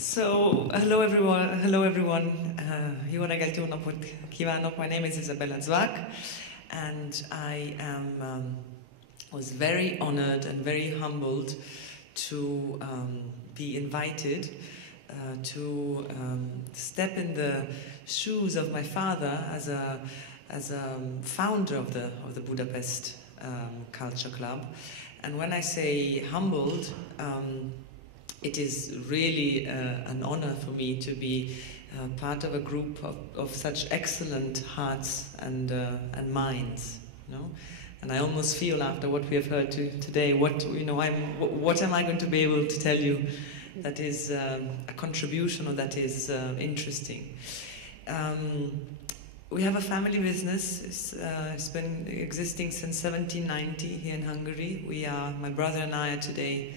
So, hello everyone. Hello everyone. Jó reggelt, jó napot kívánok. My name is Izabella Zwack, and I was very honored and very humbled to be invited to step in the shoes of my father as a founder of the Budapest Culture Club. And when I say humbled, it is really an honor for me to be part of a group of such excellent hearts and minds, you know. And I almost feel after what we have heard today, what am I going to be able to tell you that is a contribution or that is interesting. We have a family business. It's been existing since 1790 here in Hungary. My brother and I are today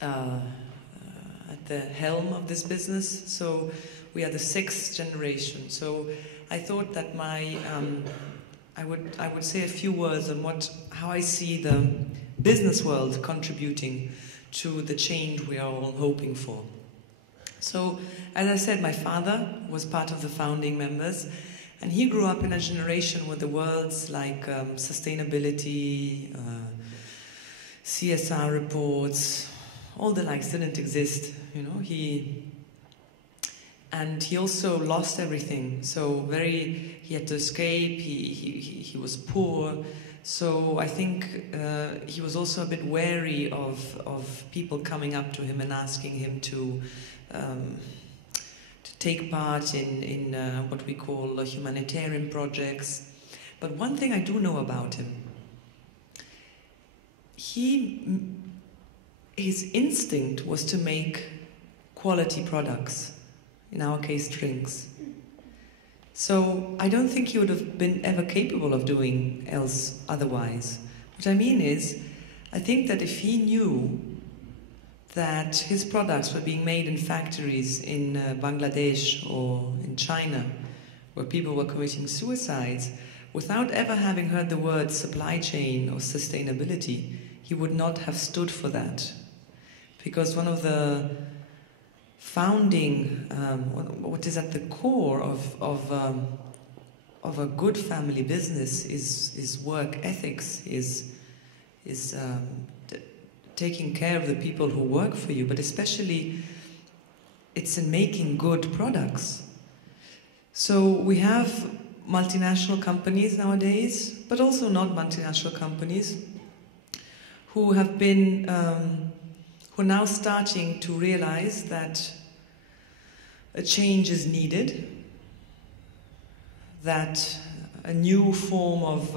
at the helm of this business, so we are the 6th generation. So I thought that I would say a few words on how I see the business world contributing to the change we are all hoping for. So, as I said, my father was part of the founding members, and he grew up in a generation where the words like sustainability, CSR reports, all the likes didn't exist, you know. He also lost everything. So he had to escape. He was poor. So I think he was also a bit wary of people coming up to him and asking him to take part in what we call humanitarian projects. But one thing I do know about him, his instinct was to make quality products, in our case drinks. So I don't think he would have been ever capable of doing otherwise. What I mean is, I think that if he knew that his products were being made in factories in Bangladesh or in China, where people were committing suicides, without ever having heard the word supply chain or sustainability, he would not have stood for that. Because one of the founding, what is at the core of a good family business is work ethics, is taking care of the people who work for you, but especially it's in making good products. So we have multinational companies nowadays, but also not multinational companies, who have been who are now starting to realize that a change is needed, that a new form of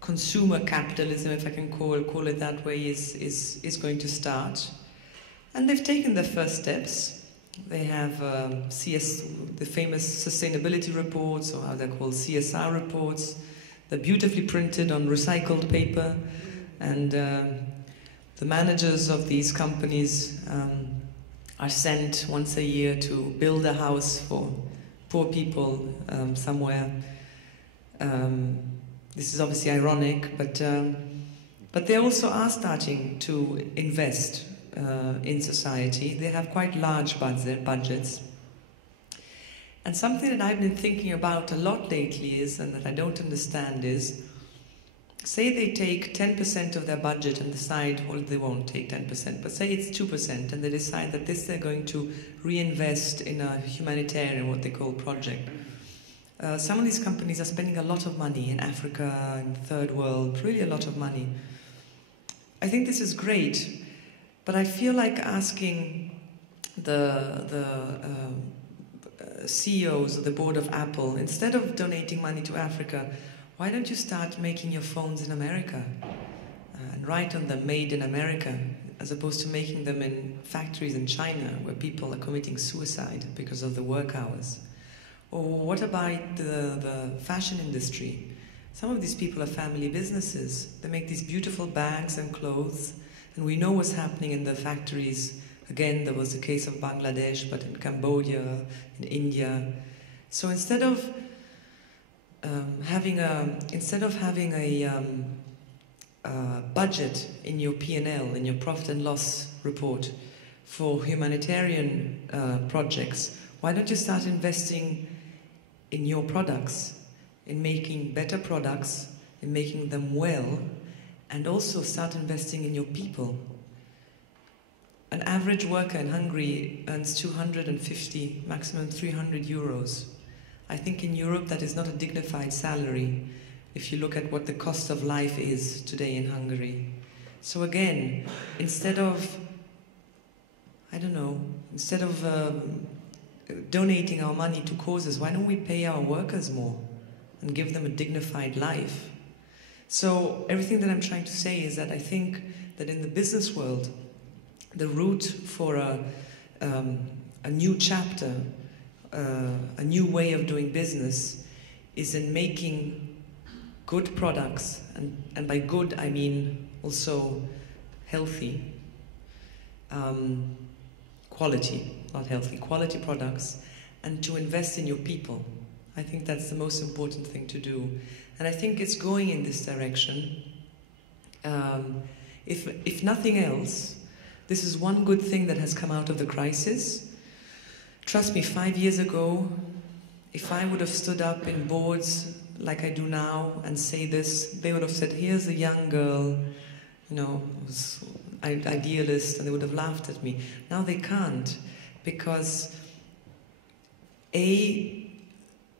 consumer capitalism, if I can call it that way, is going to start. And they've taken their first steps. They have the famous sustainability reports, or how they're called, CSR reports. They're beautifully printed on recycled paper, and the managers of these companies are sent once a year to build a house for poor people somewhere. This is obviously ironic, but they also are starting to invest in society. They have quite large budgets. And something that I've been thinking about a lot lately is, and that I don't understand is, say they take 10% of their budget and decide, well, they won't take 10%, but say it's 2%, and they decide that this they're going to reinvest in a humanitarian, what they call, project. Some of these companies are spending a lot of money in Africa, in the third world, really a lot of money. I think this is great, but I feel like asking the CEOs of the board of Apple, instead of donating money to Africa, why don't you start making your phones in America and write on them "Made in America," as opposed to making them in factories in China where people are committing suicide because of the work hours? Or what about the fashion industry? Some of these people are family businesses. They make these beautiful bags and clothes, and we know what's happening in the factories. Again, there was the case of Bangladesh, but in Cambodia, in India. So instead of having a budget in your P&L, in your profit and loss report, for humanitarian projects, why don't you start investing in your products, in making better products, in making them well, and also start investing in your people? An average worker in Hungary earns 250, maximum 300 euros. I think in Europe that is not a dignified salary if you look at what the cost of life is today in Hungary. So again, instead of, I don't know, instead of donating our money to causes, why don't we pay our workers more and give them a dignified life? So everything that I'm trying to say is that I think that in the business world, the route for a new chapter, a new way of doing business, is in making good products, and by good I mean also healthy, quality, not healthy, quality products, and to invest in your people. I think that's the most important thing to do. And I think it's going in this direction. If nothing else, this is one good thing that has come out of the crisis. Trust me, 5 years ago, if I would have stood up in boards like I do now and say this, they would have said, here's a young girl, you know, idealist, and they would have laughed at me. Now they can't, because A,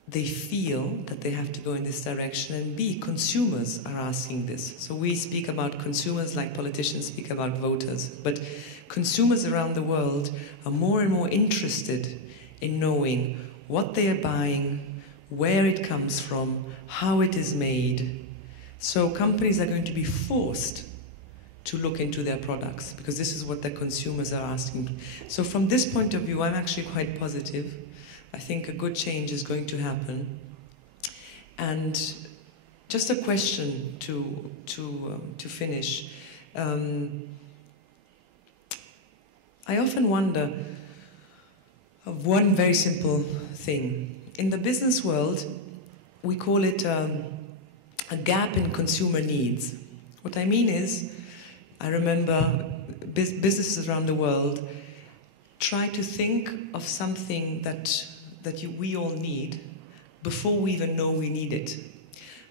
they feel that they have to go in this direction, and B, consumers are asking this. So we speak about consumers like politicians speak about voters, but consumers around the world are more and more interested in knowing what they are buying, where it comes from, how it is made. So companies are going to be forced to look into their products, because this is what the consumers are asking. So from this point of view, I'm actually quite positive. I think a good change is going to happen. And just a question to finish. I often wonder of one very simple thing. In the business world, we call it a gap in consumer needs. What I mean is, I remember businesses around the world try to think of something that we all need before we even know we need it.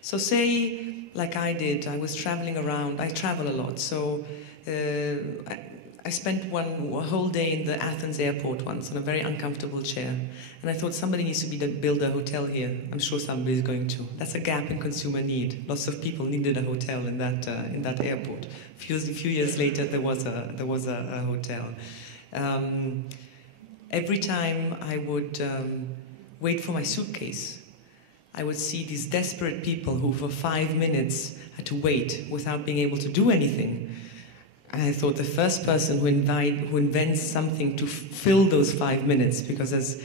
So say, like I did, I was traveling around, I travel a lot, so I spent a whole day in the Athens airport once on a very uncomfortable chair, and I thought somebody needs to build a hotel here. I'm sure somebody's going to. That's a gap in consumer need. Lots of people needed a hotel in that airport. A few years later, there was a hotel. Every time I would wait for my suitcase, I would see these desperate people who for 5 minutes had to wait without being able to do anything. And I thought the first person who invents something to fill those 5 minutes, because as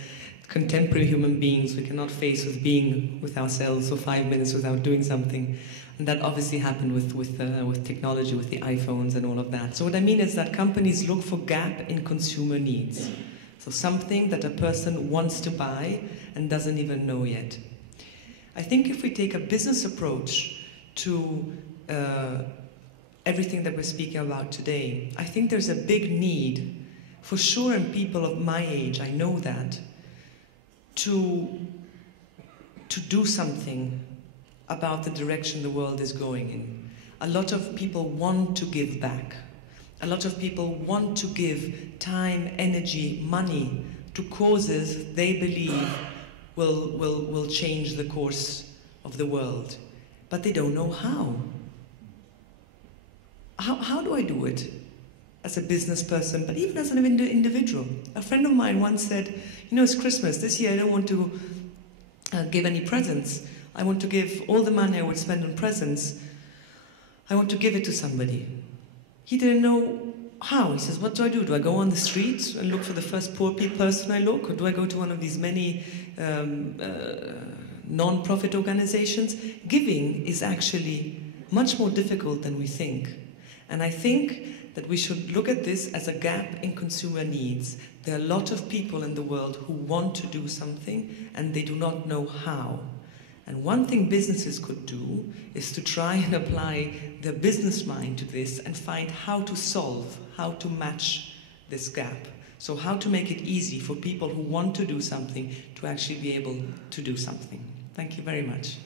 contemporary human beings, we cannot face with being with ourselves for 5 minutes without doing something. And that obviously happened with technology, with the iPhones and all of that. So what I mean is that companies look for gap in consumer needs. So something that a person wants to buy and doesn't even know yet. I think if we take a business approach to everything that we're speaking about today, I think there's a big need, for sure in people of my age, I know that, to do something about the direction the world is going in. A lot of people want to give back. A lot of people want to give time, energy, money to causes they believe will change the course of the world. But they don't know how. How do I do it as a business person, but even as an individual? A friend of mine once said, you know, it's Christmas. This year I don't want to give any presents. I want to give all the money I would spend on presents, I want to give it to somebody. He didn't know how. He says, what do? Do I go on the street and look for the first poor person I look? Or do I go to one of these many non-profit organizations? Giving is actually much more difficult than we think. And I think that we should look at this as a gap in consumer needs. There are a lot of people in the world who want to do something and they do not know how. And one thing businesses could do is to try and apply their business mind to this and find how to solve, how to match this gap. So how to make it easy for people who want to do something to actually be able to do something. Thank you very much.